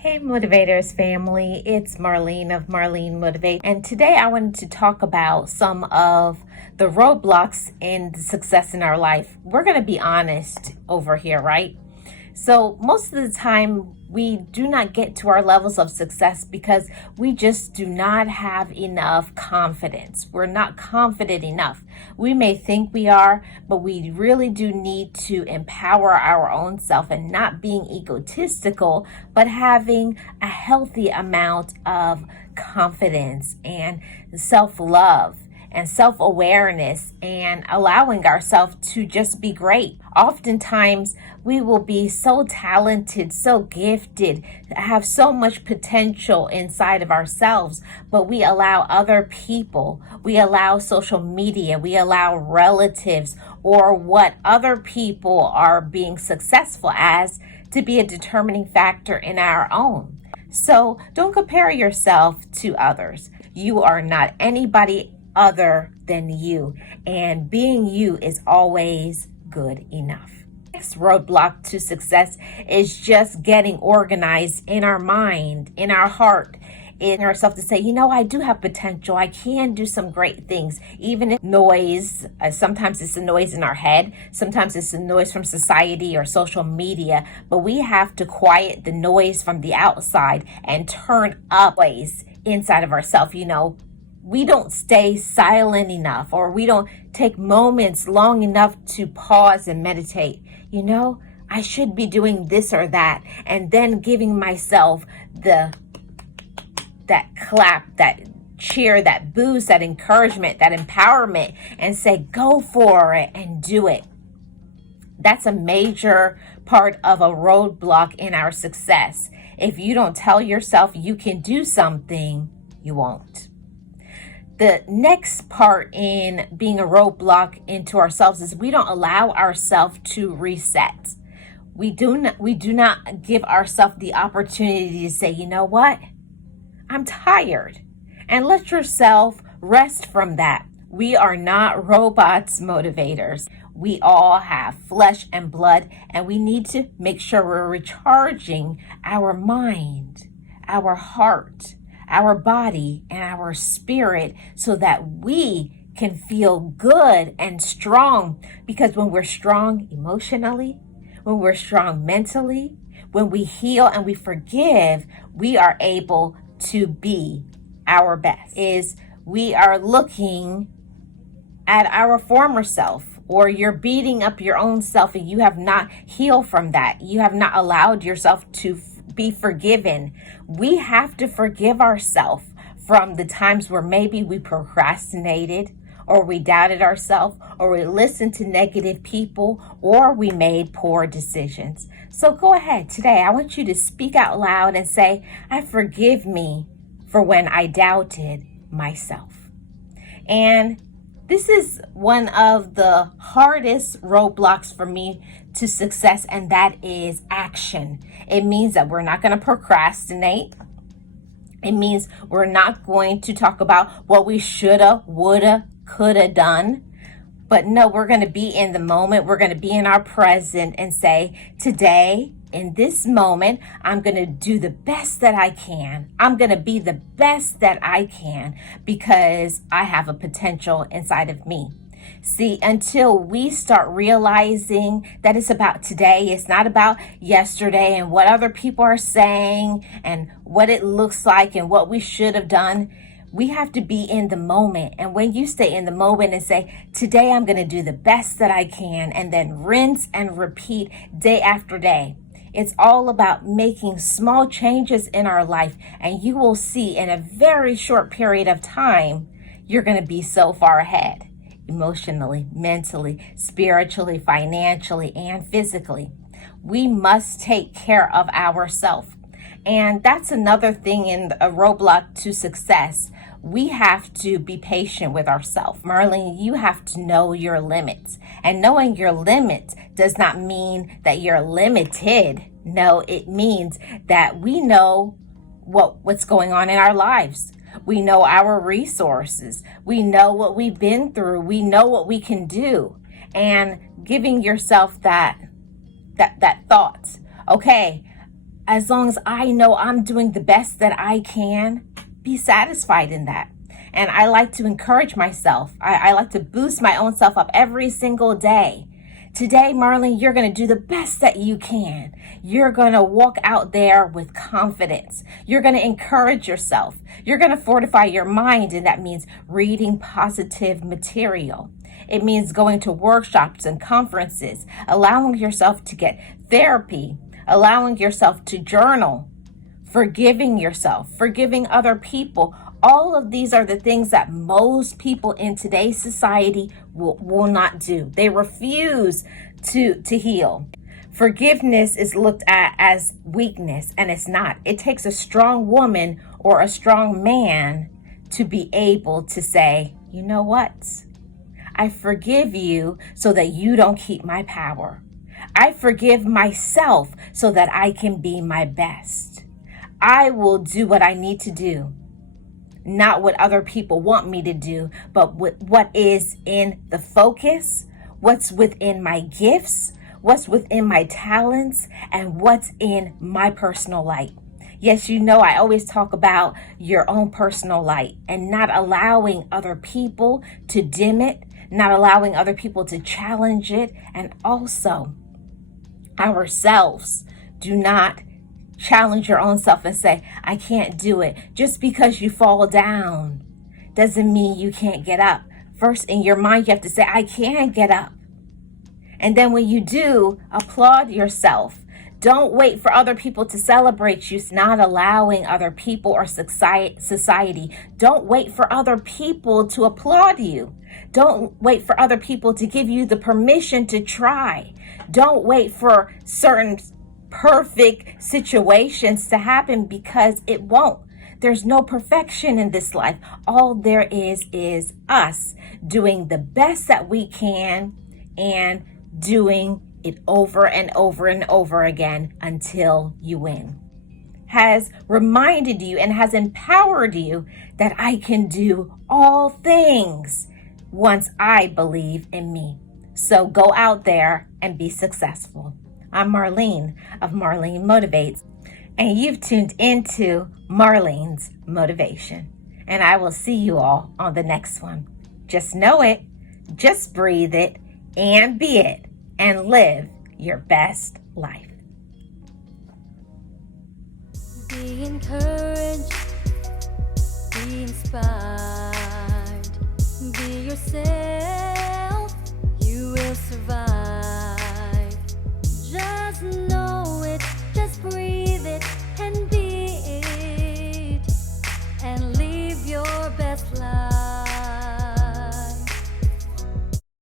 Hey Motivators family, it's Marlene of Marlene Motivates, and today I wanted to talk about some of the roadblocks in the success in our life. We're going to be honest over here, right? So most of the time we do not get to our levels of success because we just do not have enough confidence. We're not confident enough. We may think we are, but we really do need to empower our own self and not being egotistical, but having a healthy amount of confidence and self-love and self-awareness and allowing ourselves to just be great. Oftentimes, we will be so talented, so gifted, have so much potential inside of ourselves, but we allow other people, we allow social media, we allow relatives, or what other people are being successful as to be a determining factor in our own. So don't compare yourself to others. You are not anybody other than you, and being you is always good enough. Next roadblock to success is just getting organized in our mind, in our heart, in ourselves to say, I do have potential. I can do some great things, even if noise. Sometimes it's the noise in our head. Sometimes it's the noise from society or social media, but we have to quiet the noise from the outside and turn up noise inside of ourselves. We don't stay silent enough, or we don't take moments long enough to pause and meditate. I should be doing this or that, and then giving myself that clap, that cheer, that boost, that encouragement, that empowerment, and say, go for it and do it. That's a major part of a roadblock in our success. If you don't tell yourself you can do something, you won't. The next part in being a roadblock into ourselves is we don't allow ourselves to reset. We do not give ourselves the opportunity to say, what? I'm tired. And let yourself rest from that. We are not robots motivators. We all have flesh and blood, and we need to make sure we're recharging our mind, our heart, our body, and our spirit so that we can feel good and strong. Because when we're strong emotionally, when we're strong mentally, when we heal and we forgive, we are able to be our best. We are looking at our former self, or you're beating up your own self and you have not healed from that. You have not allowed yourself to be forgiven. We have to forgive ourselves from the times where maybe we procrastinated, or we doubted ourselves, or we listened to negative people, or we made poor decisions. So go ahead today. I want you to speak out loud and say, I forgive me for when I doubted myself. And this is one of the hardest roadblocks for me to success, and that is action. It means that we're not going to procrastinate. It means we're not going to talk about what we shoulda, woulda, coulda done. But no, we're going to be in the moment. We're going to be in our present and say, today, in this moment, I'm going to do the best that I can. I'm going to be the best that I can because I have a potential inside of me. See, until we start realizing that it's about today, it's not about yesterday and what other people are saying and what it looks like and what we should have done. We have to be in the moment. And when you stay in the moment and say, today I'm going to do the best that I can, and then rinse and repeat day after day. It's all about making small changes in our life, and you will see in a very short period of time, you're going to be so far ahead. Emotionally, mentally, spiritually, financially, and physically. We must take care of ourselves. And that's another thing in a roadblock to success. We have to be patient with ourselves. Marlene, you have to know your limits. And knowing your limits does not mean that you're limited. No, it means that we know what's going on in our lives. We know our resources. We know what we've been through. We know what we can do. And giving yourself that thought. Okay, as long as I know I'm doing the best that I can, be satisfied in that. And I like to encourage myself. I like to boost my own self up every single day. Today, Marlene, you're going to do the best that you can. You're going to walk out there with confidence. You're going to encourage yourself. You're going to fortify your mind, and that means reading positive material. It means going to workshops and conferences, allowing yourself to get therapy, allowing yourself to journal, forgiving yourself, forgiving other people. All of these are the things that most people in today's society will not do. They refuse to heal. Forgiveness is looked at as weakness, and it's not. It takes a strong woman or a strong man to be able to say, you know what? I forgive you so that you don't keep my power. I forgive myself so that I can be my best. I will do what I need to do. Not what other people want me to do, but what is in the focus, what's within my gifts, what's within my talents, and what's in my personal light. Yes, you know, I always talk about your own personal light and not allowing other people to dim it, not allowing other people to challenge it, and also ourselves. Do not challenge your own self and say, I can't do it. Just because you fall down doesn't mean you can't get up. First, in your mind, you have to say, I can get up. And then when you do, applaud yourself. Don't wait for other people to celebrate you. Not allowing other people or society. Don't wait for other people to applaud you. Don't wait for other people to give you the permission to try. Don't wait for certain perfect situations to happen, because it won't. There's no perfection in this life. All there is us doing the best that we can and doing it over and over and over again until you win. Has reminded you and has empowered you that I can do all things once I believe in me. So go out there and be successful. I'm Marlene of Marlene Motivates, and you've tuned into Marlene's Motivation. And I will see you all on the next one. Just know it, just breathe it, and be it, and live your best life. Be encouraged, be inspired, be yourself.